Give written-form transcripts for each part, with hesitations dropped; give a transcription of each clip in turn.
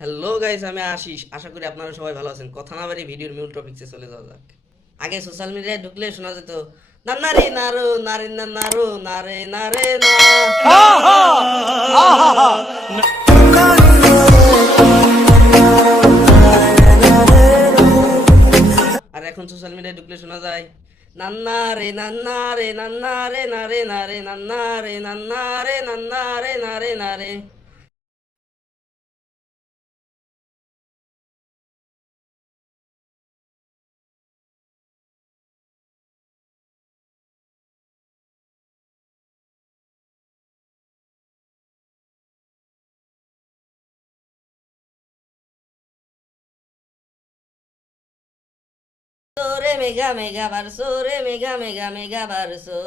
Hello guys, আমি আশিস। আশা করি আপনারা সবাই ভালো আছেন। কথা না বাড়ি ভিডিওর মূল টপিকসে চলে যাওয়া যাক। আগে সোশ্যাল মিডিয়ায় ঢুকলে শোনা যেত নারে নারো নারে না নারো নারে নারে না। আর এখন সোশ্যাল মিডিয়ায় ঢুকলে শোনা যায় নান্না রে নান্না রে নান্না রে নারে নারে নান্না রে নান্না রে নান্না রে নারে নারে। सोरे मेगा मेगा बारसो रे मेगा मेगा मेगा बारसो।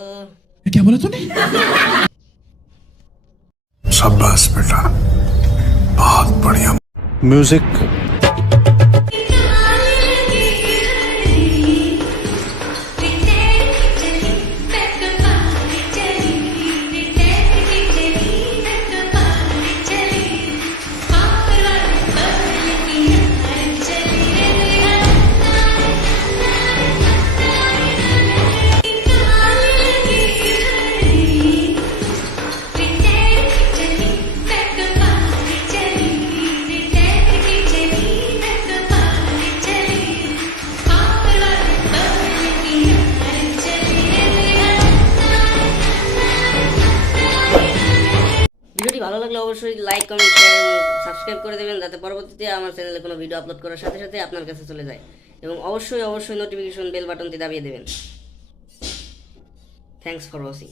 क्या बोला तूने? शाबाश बेटा, बहुत बढ़िया। म्यूजिक। ভিডিওটি ভালো লাগলে অবশ্যই লাইক কমেন্ট শেয়ার এবং সাবস্ক্রাইব করে দেবেন, যাতে পরবর্তীতে আমার চ্যানেলে কোনো ভিডিও আপলোড করার সাথে সাথে আপনার কাছে চলে যায়। এবং অবশ্যই নোটিফিকেশন বেল বাটনটি দাবিয়ে দেবেন। Thanks for watching.